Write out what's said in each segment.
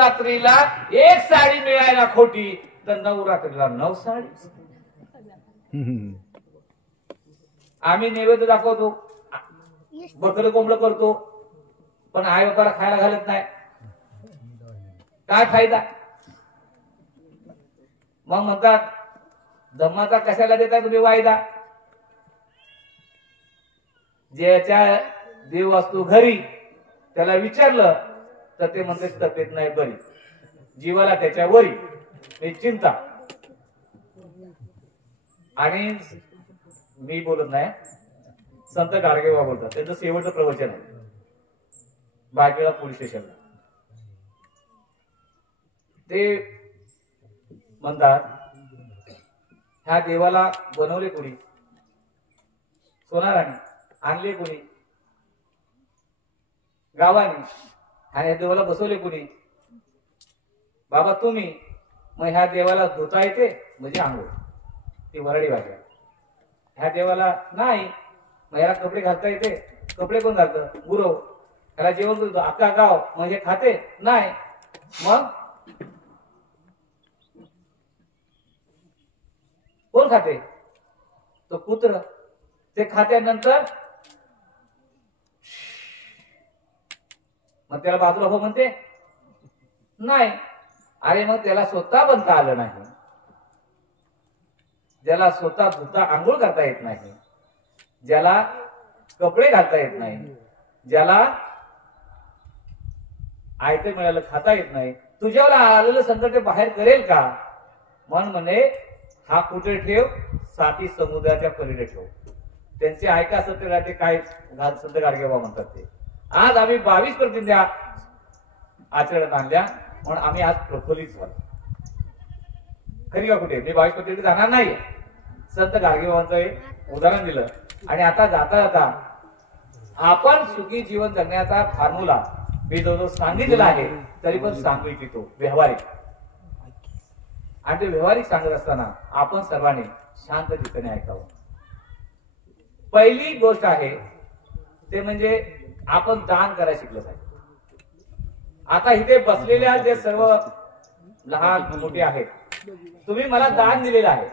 रात्रीला एक साडी मिळायला खोटी तर नवरात्रीला 9 साडी. आम्ही नैवेद्य दाखवतो, बकरं कोंबडं करतो, पण आयोगाला खायला घालत नाही. काय फायदा? मग म्हणतात धम्माचा कशाला देताय तुम्ही वायदा? ज्याच्या देव असतो घरी त्याला विचारलं तर ते म्हणते तब्येत नाही बरी, जीवाला त्याच्या वरी हे चिंता. आणि मी बोलत नाही, संत गाडगेबा बोलतात, त्यांचं शेवटचं प्रवचन आहे बागेला पोलीस स्टेशनला. ते म्हणतात ह्या देवाला बनवले कोणी? सोनाराने आणले कोणी? गावाने. आणि ह्या देवाला बसवले कोणी? बाबा तुम्ही. मग ह्या देवाला धुता येते म्हणजे आंघोळ, ती वरडी भाषा. ह्या देवाला नाही, मग ह्याला कपडे घालता येते, कपडे कोण घालतं? गुरव. ह्याला जेवण करतो अख्खा गाव, मग हे खाते नाही. मग कोण खाते? तो कुत्र. ते खात्यानंतर मग त्याला बाजूला हो म्हणते नाही. अरे मग त्याला स्वतः बनता आलं नाही, ज्याला स्वतः धुता आंघोळ करता येत नाही, ज्याला कपडे घालता येत नाही, ज्याला आयतं मिळालं खाता येत नाही, तुझ्यावर आलेलं संकट बाहेर करेल का? म्हणे हा कुठे ठेव, साती समुद्राच्या पलीकडे ठेव. त्यांचे ऐका सत्य ते काय संत गाडगेबा म्हणतात ते. आज आम्ही 22 प्रतिज्ञा आचरणात आणल्या म्हणून आम्ही आज प्रफुल्लित झालो. खरी का कुठे? मी 22 प्रतिज्ञा जाणार नाही. संत गाडगेबाबांचं एक उदाहरण दिलं. आणि आता जाता जाता आपण सुखी जीवन जगण्याचा फॉर्म्युला मी जो सांगितलेला आहे तरी पण सांगू इच्छितो व्यवहारिक. आणि ते व्यवहारिक सांगत असताना आपण सर्वांनी शांत चित्ताने ऐकावं. पहिली गोष्ट आहे ते म्हणजे आपण दान करायला शिकलं पाहिजे. आता इथे बसलेल्या जे सर्व लहान मोठे आहेत, तुम्ही मला दान दिलेलं आहे,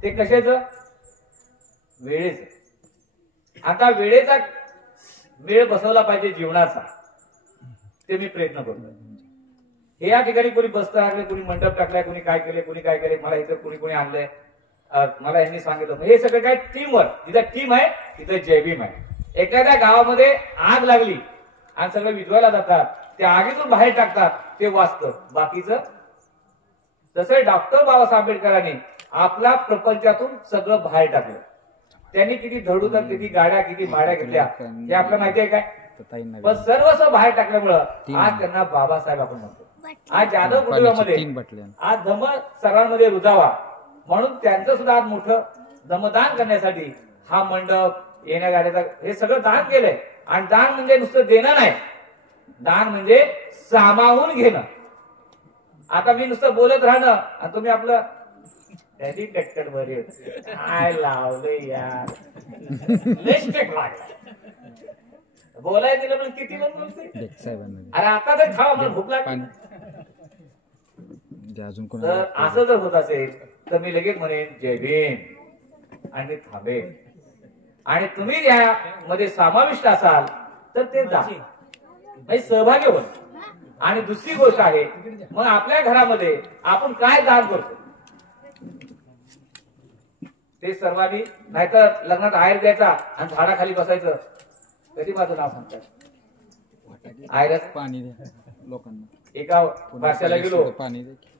ते कशाचं? वेळेचं. आता वेळेचा वेळ बसवला पाहिजे जीवनाचा, ते मी प्रयत्न करतो. हे या ठिकाणी कोणी बसता लागले, कोणी मंडप टाकलाय, कोणी काय केले, कोणी काय केले, मला इथं कोणी कोणी आणलंय, मला यांनी सांगितलं. हे सगळं काय टीमवर्क. जिथं टीम आहे तिथं जय भीम आहे. एखाद्या गावामध्ये आग लागली आणि सगळं विझवायला जातात, त्या आगीतून बाहेर टाकतात, ते वाचतं. बाकीचं तसं डॉक्टर बाबासाहेब आंबेडकरांनी आपला प्रपंचातून सगळं बाहेर टाकलं. त्यांनी किती धडूतर, किती गाड्या, किती माड्या घेतल्या हे आपल्याला माहिती आहे काय? पण सर्वस्व बाहेर टाकल्यामुळं आज त्यांना बाबासाहेब आपण म्हणतो. आज जाधव कुटुंबामध्ये आज धम्म सर्वांमध्ये रुजावा म्हणून त्यांचं सुद्धा आज मोठं धम्मदान करण्यासाठी हा मंडप, येण्या गाड्याचा हे सगळं दान केलंय. आणि दान म्हणजे नुसतं देणं नाही, दान म्हणजे सामावून घेणं. आता मी नुसतं बोलत राहणं आणि तुम्ही आपलं त्याची कटकट बरी काय लावले यार, बोलाय दिलं पण किती पण बोलते. अरे आता तर खावा, मला भूक लागली. तर असं जर होत असेल तर मी लगेच म्हणेन जय भीम आणि थांबेन. आणि तुम्ही यामध्ये समाविष्ट असाल तर ते जा, सहभागी होईल. आणि दुसरी गोष्ट आहे, मग आपल्या घरामध्ये आपण काय दान करतो ते सर्वांनी, नाहीतर लग्नात आहेर द्यायचा आणि झाडाखाली बसायचं. कधी माझं नाव सांगतात? आहेरच पाणी लोकांना. एका भाषेला गेलो,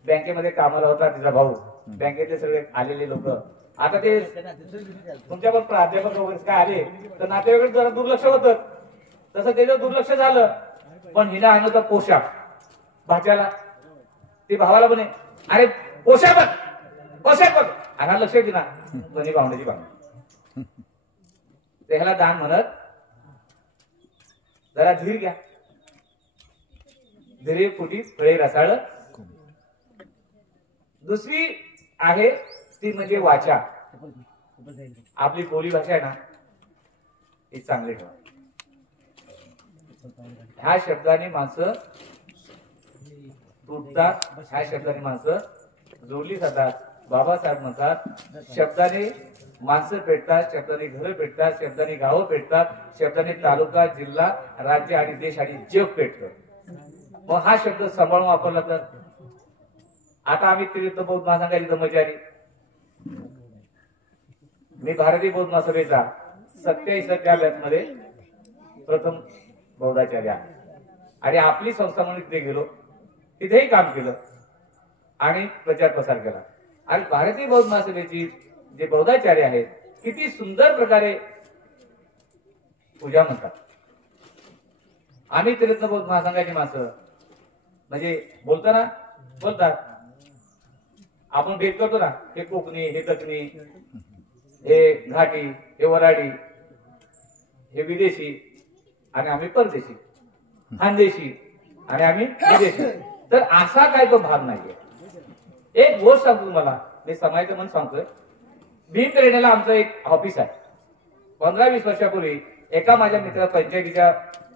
बँकेमध्ये कामाला होता तिचा भाऊ, बँकेतले सगळे आलेले लोक. आता ते तुमच्या पण प्राध्यापक वगैरे काय आले तर नातेवाईकडे जरा दुर्लक्ष होतं, तसं त्याचं दुर्लक्ष झालं. पण हिला आणलं तर पोशाख भाच्याला, ती भावाला म्हणे अरे पोशाख बघ, पोशाख बघ. आणा लक्ष दिना बनी भावण्याची भावना. ह्याला दान म्हणत जरा धीर घ्या. धीरे फुटी फळे रसाळ. दुसरी आहे ती म्हणजे वाचा. आपली बोली भाषा आहे ना, ही चांगली ठेवा. ह्या शब्दाने माणसं तुटतात, ह्या शब्दाने माणसं जोडली जातात. बाबासाहेब म्हणतात शब्दाने माणसं पेटतात, शब्दाने घरं पेटतात, शब्दाने गावं पेटतात, शब्दाने तालुका, जिल्हा, राज्य आणि देश आणि जग पेटतं. मग हा शब्द सांभाळून वापरला तर आता आम्ही त्रिविध बौद्ध महासंघाची धर्मचारी, मी भारतीय बौद्ध महासभेचा 27व्या मध्ये प्रथम बौद्धाचार्य आहे आणि आपली संस्था म्हणून तिथे गेलो, तिथेही काम केलं आणि प्रचार प्रसार केला. आणि भारतीय बौद्ध महासभेची जे बौद्धाचार्य आहेत किती सुंदर प्रकारे पूजा म्हणतात. आम्ही त्रिरत्न बौद्ध महासंघाची माणसं म्हणजे बोलतात, आपण भेट करतो ना, हे कोकणी, हे दक्षिणी, हे घाटी, हे वराडी, हे विदेशी आणि आम्ही परदेशी, खानदेशी आणि आम्ही विदेशी. तर असा काय तो भाग नाहीये. एक गोष्ट सांगतो तुम्हाला, मी समाजाचं म्हणून सांगतोय. भीमरेड्याला आमचं एक ऑफिस आहे. 15-20 वर्षापूर्वी एका माझ्या मित्रा पंचायतीच्या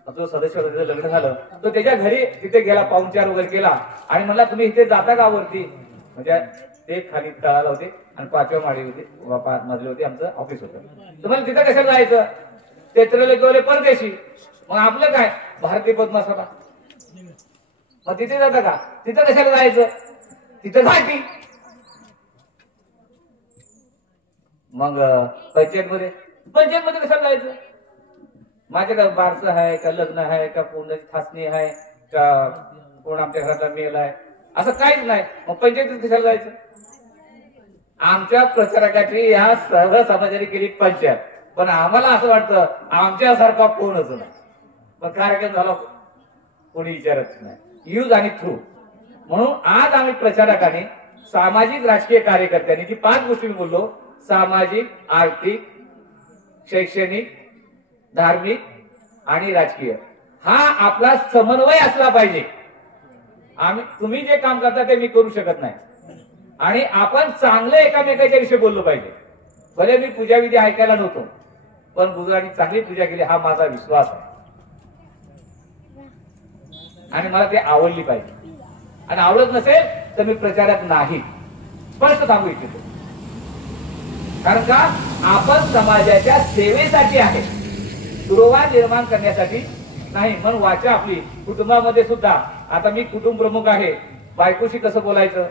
जो सदस्य होता लग्न झालं, तो त्याच्या घरी तिथे गेला, पाहुणचार वगैरे केला आणि म्हणला तुम्ही इथे जाता का वरती, म्हणजे ते खाली तळाला होते आणि 5व्या माळी होते, मजले होते, आमचं ऑफिस होतं. तुम्हाला तिथं कशाला जायचं, ते तर परदेशी, मग आपलं काय भारतीय बौद्ध महासभा, मग तिथे जाता का, तिथं कशाला जायचं, तिथं घाटी. मग पंचायत मध्ये कशाला जायचं, माझ्या का बारसं आहे का, लग्न आहे का, कोणाची थासणी आहे का, कोण आमच्या घरातला मेल आहे, असं काहीच नाही, मग पंचायतीत कशाला जायचं. आमच्या प्रचारकाची या सर्व समाजाने केली पंचायत, पण आम्हाला असं वाटतं आमच्यासारखा कोणच नाही. पण कार्यक्रम झाला कोणी विचारत नाही, यूज आणि थ्रू. म्हणून आज आम्ही प्रचारकाने सामाजिक राजकीय कार्यकर्त्यांनी जी 5 गोष्टी मी बोललो, सामाजिक, आर्थिक, शैक्षणिक, धार्मिक आणि राजकीय, हा आपला समन्वय असला पाहिजे. तुम्ही जे काम करता ते मी करू शकत नाही आणि आपण चांगलं एकामेकाच्या विषयी बोललो पाहिजे. भले मी पूजाविधी ऐकायला नव्हतो, पण गुरुदानी चांगली पूजा केली हा माझा विश्वास आहे आणि मला ते आवडली पाहिजे. आणि आवडत नसेल तर मी प्रचारक नाही, स्पष्ट सांगू इच्छितो. कारण का आपण समाजाच्या सेवेसाठी आहे, दुर्वा निर्माण करण्यासाठी नाही. म्हणून वाचा आपली कुटुंबामध्ये सुद्धा, आता मी कुटुंब प्रमुख आहे, बायकोशी कसं बोलायचं,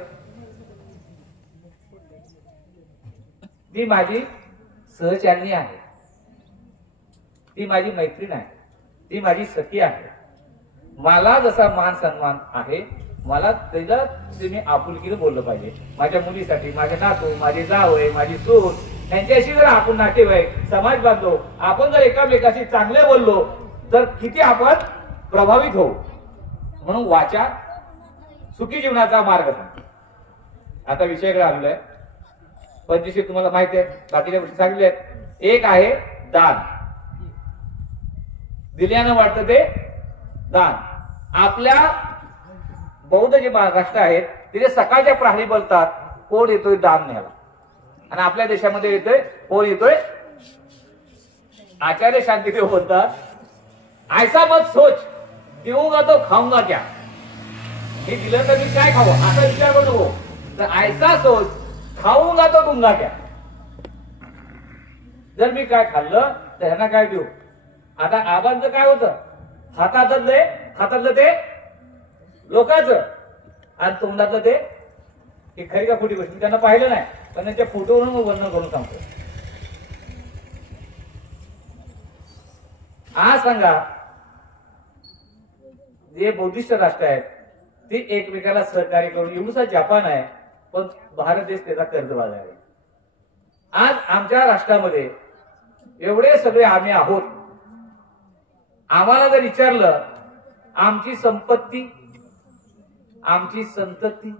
ती माझी सहचारिणी आहे, ती माझी मैत्रीण आहे, ती माझी सखी आहे. मला जसा मान सन्मान आहे, मला तिला मी आपुलकीने बोललं पाहिजे. माझ्या मुलीसाठी माझे नातू, माझी जावई, माझी सून, यांच्याशी जर आपण नातेवाईक, समाज बांधलो, आपण जर एकामेकाशी चांगले बोललो तर किती आपण प्रभावित होऊ. म्हणून वाचा सुखी जीवनाचा मार्ग. आता विषयाकडे आलेलो आहे. 25 तुम्हाला माहिती आहे, बाकीच्या गोष्टी सांगितल्या आहेत. एक आहे दान, दिल्यानं वाटतं ते दान. आपल्या बौद्ध जे राष्ट्र आहेत तिथे सकाळच्या प्रहरी बोलतात कोण येतोय दान न्यायला, आणि आपल्या देशामध्ये येतोय कोण येतोय, आचार्य शांतिदेव बोलतात ऐसा मत सोच देऊंगा तो खाऊंगा क्या. हे दिलं तर मी काय खावं असा विचार करू नको, तर ऐसा सोच खाऊंगा तो दूंगा क्या. जर मी काय खाल्लं तर ह्यांना काय देऊ. आता आबांचं काय होतं, हातातलं ते लोकांचं आणि तोंडातलं ते खरी का खोटी गोष्ट, त्यांना पाहिलं नाही पण त्यांच्या फोटोवरून वर्णन करून सांगतो. आज सांगा जे बौद्धिस्ट राष्ट्र आहेत ती एकमेकाला सहकार्य करून, एवढूसा जपान आहे पण भारत देश त्याचा कर्जबाजार आहे. आज आमच्या राष्ट्रामध्ये एवढे सगळे आम्ही आहोत. आम्हाला जर विचारलं आमची संपत्ती, आमची संतती,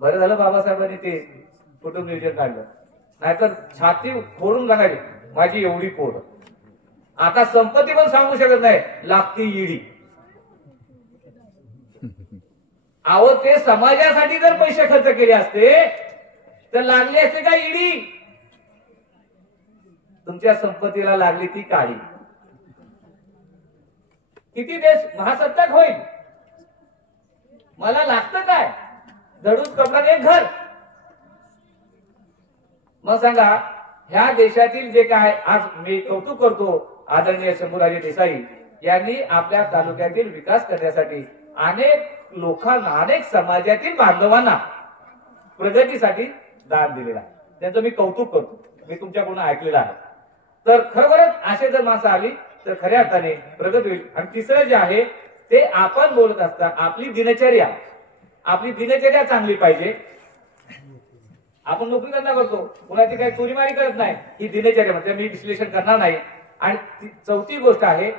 बरं झालं बाबासाहेबांनी ते कुटुंब नियोजन काढलं, नाहीतर छाती फोडून जाणारी माझी एवढी पोर. आता संपत्ती पण सांगू शकत नाही, लागती ईडी. अहो ते समाजासाठी जर पैसे खर्च केले असते तर लागले असते का ईडी. तुमच्या संपत्तीला लागली ती काळी. किती देश महासत्ताक होईल. मला लागतं काय? धडूस कपड्यात एक घर. मग सांगा, ह्या देशातील जे काय आज मी कौतुक करतो, आदरणीय शंभूराजे देसाई यांनी आपल्या तालुक्यातील विकास करण्यासाठी अनेक लोकांना, अनेक समाजातील बांधवांना प्रगतीसाठी दान दिलेलं आहे. त्यांचं मी कौतुक करतो. मी तुमच्याकडून ऐकलेलं आहे. तर खरोखरच असे जर माणसं आली तर खऱ्या अर्थाने प्रगत होईल. आणि तिसरं जे आहे ते आपण बोलत असता आपली दिनचर्या चांगली पाहिजे. आपण नोकरी धंदा करतो, कुणाची काही चोरीमारी करत नाही, ही दिनचर्या म्हणजे मी विश्लेषण करणार नाही. आणि चौथी गोष्ट आहे,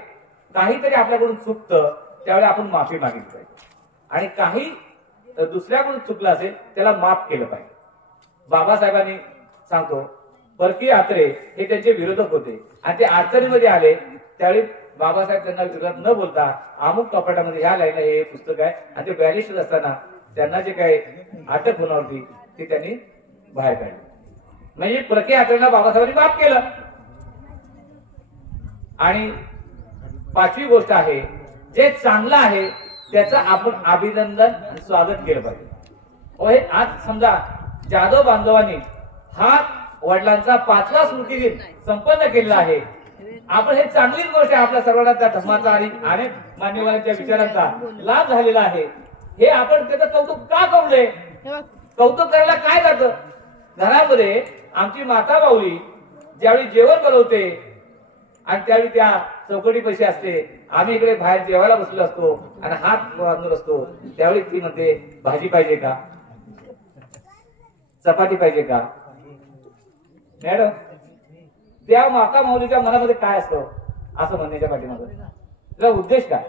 काहीतरी आपल्याकडून चुकतं त्यावेळी आपण माफी मागितली पाहिजे. आणि काही दुसऱ्याकडून चुकलं असेल त्याला माफ केलं पाहिजे. बाबासाहेबांनी सांगतो, परकीय आत्रे हे त्यांचे विरोधक होते आणि ते अडचणीमध्ये आले त्यावेळी बाबासाहेब त्यांना विरोधात न बोलता अमुक कपाटामध्ये ह्या लाईनला हे पुस्तक आहे आणि ते बॅरिस्टर असताना त्यांना जे काही अटक होणार होती ती त्यांनी बाहेर काढली. म्हणजे परकीय आत्रेंना बाबासाहेबांनी माफ केलं. आणि पाचवी गोष्ट आहे, जे चांगलं आहे त्याचं आपण अभिनंदन आणि स्वागत केलं पाहिजे. आज समजा जाधव बांधवांनी हा वडिलांचा 5वा स्मृती दिन संपन्न केलेला आहे. आपण हे चांगलीच गोष्ट आहे. आपल्या सर्वांना त्या धर्माचा आणि अनेक मान्यवरांच्या विचारांचा लाभ झालेला आहे. हे आपण त्याचं कौतुक का करू नये? कौतुक करायला काय जातं? घरामध्ये आमची माता बाऊली ज्यावेळी जेवण बनवते आणि त्यावेळी त्या चौकटी पैसे असते, आम्ही इकडे बाहेर जेवायला बसलो असतो आणि हात बांधून असतो, त्यावेळी ती म्हणते भाजी पाहिजे का, चपाती पाहिजे का? मॅडम, त्या माता माऊलीच्या मनामध्ये काय असतं असं म्हणण्याच्या पाठीमागे तुझा उद्देश काय?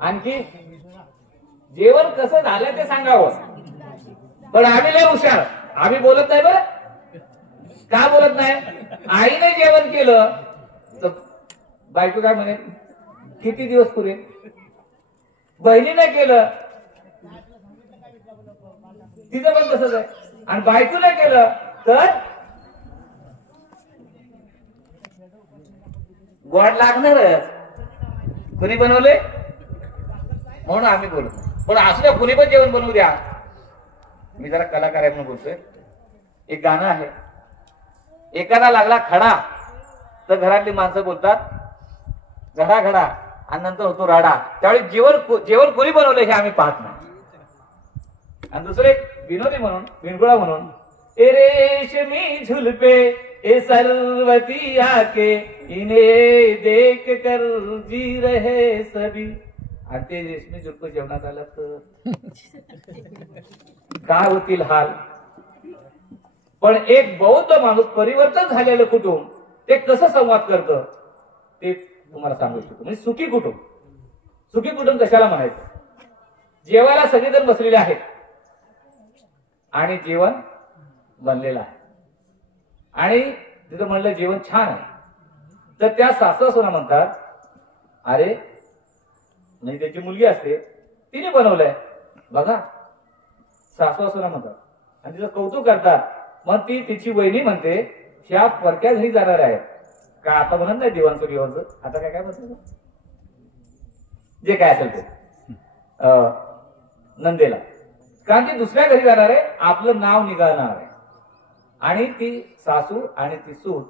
आणखी जेवण कसं झालं ते सांगावं. पण आम्ही लय हुशार, आम्ही बोलत नाही. बरं का बोलत नाही? आईने जेवण केलं तर बायको काय म्हणे, किती दिवस पुरेल? बहिणीने केलं तिचं पण तसंच आहे. आणि बायकोने केलं तर गोड लागणारच. कुणी बनवले म्हणून आम्ही बोलतो. पण असू द्या, कुणी पण जेवण बनवू द्या. मी जरा कलाकार आहे म्हणून बोलतोय. एक गाणं आहे, एकाला लागला खडा तर घरातली माणसं बोलतात घडा घडा आणि नंतर होतो राडा. त्यावेळी जेवण कोणी बनवलं हे आम्ही पाहत नाही. आणि दुसरं एक विनोदी म्हणून, विणगुळा म्हणून, ए रेशमी झुलपे ए सरवती आके इन्हें देख कर जी रहे सभी. आणि ते रेशमी झुलपं जेवणात आलं तर काय होतील हाल. पण एक बौद्ध माणूस, परिवर्तन झालेलं कुटुंब ते कसं संवाद करतं ते तुम्हाला सांगू शकतो. म्हणजे सुखी कुटुंब. सुखी कुटुंब कशाला म्हणायचं? जेवायला सगळेजण बसलेले आहेत आणि जेवण बनलेलं आहे आणि तिथं म्हणलं जेवण छान आहे तर त्या सासू सुना म्हणतात, अरे म्हणजे त्याची मुलगी असते तिने बनवलंय बघा. सासू सुना म्हणतात आणि तिचं कौतुक करतात. मग ती तिची वहिनी म्हणते, ह्या परक्या घरी जाणार आहे का? आता म्हणत नाही दिवाणचं दिवाणचं, आता काय काय म्हणतात जे काय असेल ते नंदेला, कारण ती दुसऱ्या घरी जाणार आहे, आपलं नाव निघालणार आहे. आणि ती सासू आणि ती सून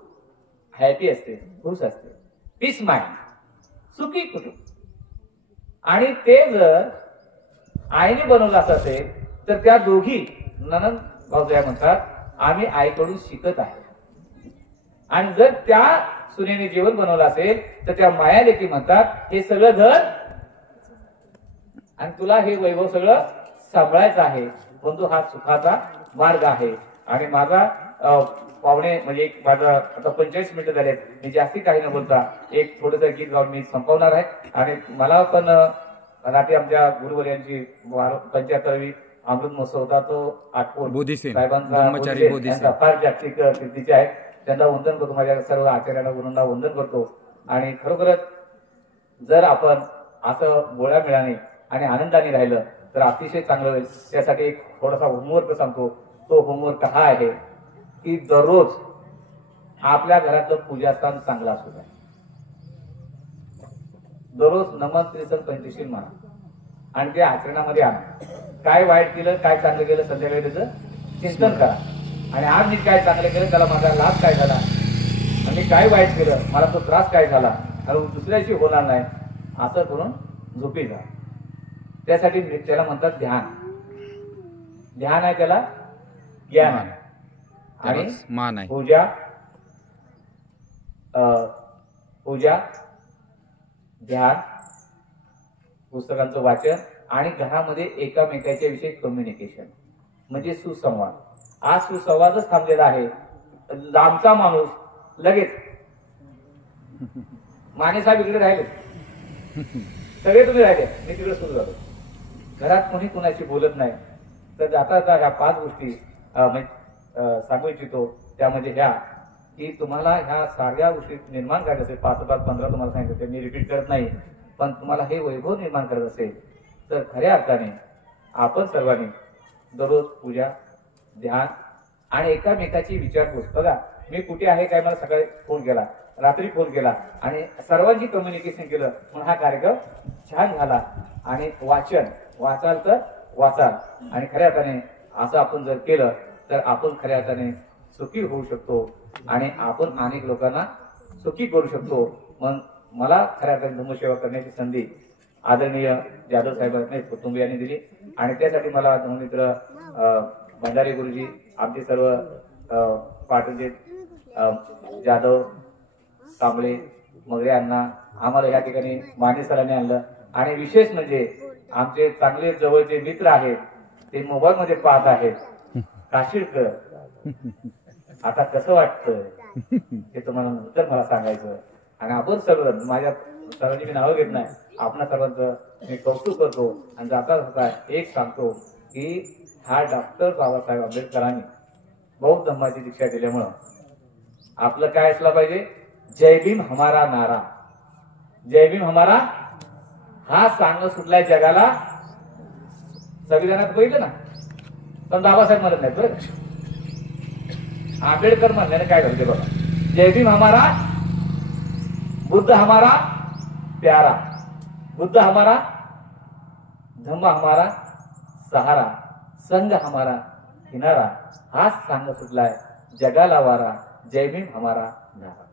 हॅपी असते, खुश असते, पीस माइंड, सुखी कुटुंब. आणि ते जर आईने बनवलं असं असेल तर त्या दोघी ननंद भाऊजया म्हणतात, आम्ही आईकडून शिकत आहे. आणि जर त्या सुनेने जेवण बनवलं असेल तर त्या माया लेकी म्हणतात, हे सगळं घर आणि तुला हे वैभव सगळं सांभाळायचं आहे, पण तो हा सुखाचा मार्ग आहे. आणि माझा पावणे म्हणजे माझा आता 45 मिनिटं झालेत. मी जास्ती काही न बोलता एक थोडंसं गीत गाऊन मी संपवणार आहे. आणि मला पण रात्री आमच्या गुरुवर्यांची 75वी अमृत महोत्सव होता, तो आठवण साहेबांचा फार जागतिक कीर्तीचे आहे. त्यांना वंदन करतो, माझ्या सर्व आचार्यांना गुरूंना वंदन करतो. आणि खरोखरच जर आपण असं गोळ्या मिळाने आणि आनंदाने राहिलं तर अतिशय चांगलं होईल. त्यासाठी एक थोडासा होमवर्क सांगतो. तो होमवर्क हा आहे की दररोज आपल्या घरातलं पूजास्थान चांगलं असू द्या. दररोज नमन त्रिसन पंचशील म्हणा. आणि ते आचरणामध्ये आणा. काय वाईट केलं, काय चांगलं केलं, संध्याकाळी त्याचं चिंतन करा. आणि आज मी काय चांगलं केलं, त्याला माझा लाभ काय झाला, आणि काय वाईट केलं, मला तो त्रास काय झाला, कारण दुसऱ्याशी होणार नाही, असं करून झोपी जा. त्यासाठी त्याला म्हणतात ध्यान. ध्यान आहे त्याला ज्ञान आहे. आणि मान आहे. पूजा, ध्यान, पुस्तकांचं वाचन आणि घरामध्ये एकामेकाच्या विषयी कम्युनिकेशन म्हणजे सुसंवाद. आज सुसंवादच थांबलेला आहे. लांबचा माणूस लगेच माने साहेब इकडे राहिले, सगळे तुम्ही राहिले, मी तिकडे सुरू झालो. घरात कोणी कुणाशी बोलत नाही. तर आता ह्या 5 गोष्टी सांगू इच्छितो. त्यामध्ये ह्या की तुम्हाला ह्या सगळ्या गोष्टी निर्माण करायचं असेल, 5, 5, 15 तुम्हाला सांगितलं, मी रिपीट करत नाही, पण तुम्हाला हे वैभव निर्माण करायचं असेल तर खऱ्या अर्थाने आपण सर्वांनी दररोज पूजा, ध्यान आणि एकामेकाची विचारपूस. बघा, मी कुठे आहे काय, मला सकाळी फोन केला, रात्री फोन केला आणि सर्वांची कम्युनिकेशन केलं, म्हणून हा कार्यक्रम छान झाला. आणि वाचाल तर वाचाल. आणि खऱ्या अर्थाने असं आपण जर केलं तर आपण खऱ्या अर्थाने सुखी होऊ शकतो आणि आपण अनेक लोकांना सुखी करू शकतो. मग मला खऱ्या अर्थाने धर्मसेवा करण्याची संधी आदरणीय जाधव साहेबांनी कुटुंबियांनी दिली. आणि त्यासाठी मला धर्ममित्र भंडारे गुरुजी, आमचे सर्व पाटील जाधव, कांबळे, मगरे अण्णा, आम्हाला या ठिकाणी माने सरांनी आणलं. आणि विशेष म्हणजे आमचे चांगले जवळचे मित्र आहेत, ते मोबाईल मध्ये पाहत आहेत. काशीळकर, आता कसं वाटतं हे तुम्हाला नंतर मला सांगायचं. आणि आपण सर्व, माझ्या सर्वांची मी नावं घेत नाही, आपण सर्वांचं मी कौतुक करतो. आणि जाता जाता एक सांगतो की हा डॉक्टर बाबासाहेब आंबेडकरांनी बौद्ध धर्माची दीक्षा दिल्यामुळं आपलं काय असलं पाहिजे, जय भीम हमारा नारा, जय भीम हमारा हा सांगणं सुटलाय जगाला. संविधानात बघितलं ना, पण बाबासाहेब म्हणत नाहीत बरं. आंबेडकर म्हणल्याने काय झालं ते बघा, जय भीम हमारा, बुद्ध हमारा प्यारा, बुद्ध हमारा, धम्म हमारा सहारा, संघ हमारा किनारा. हाच सांगणं सुटलाय जगाला वारा, जय भीम हमारा नारा.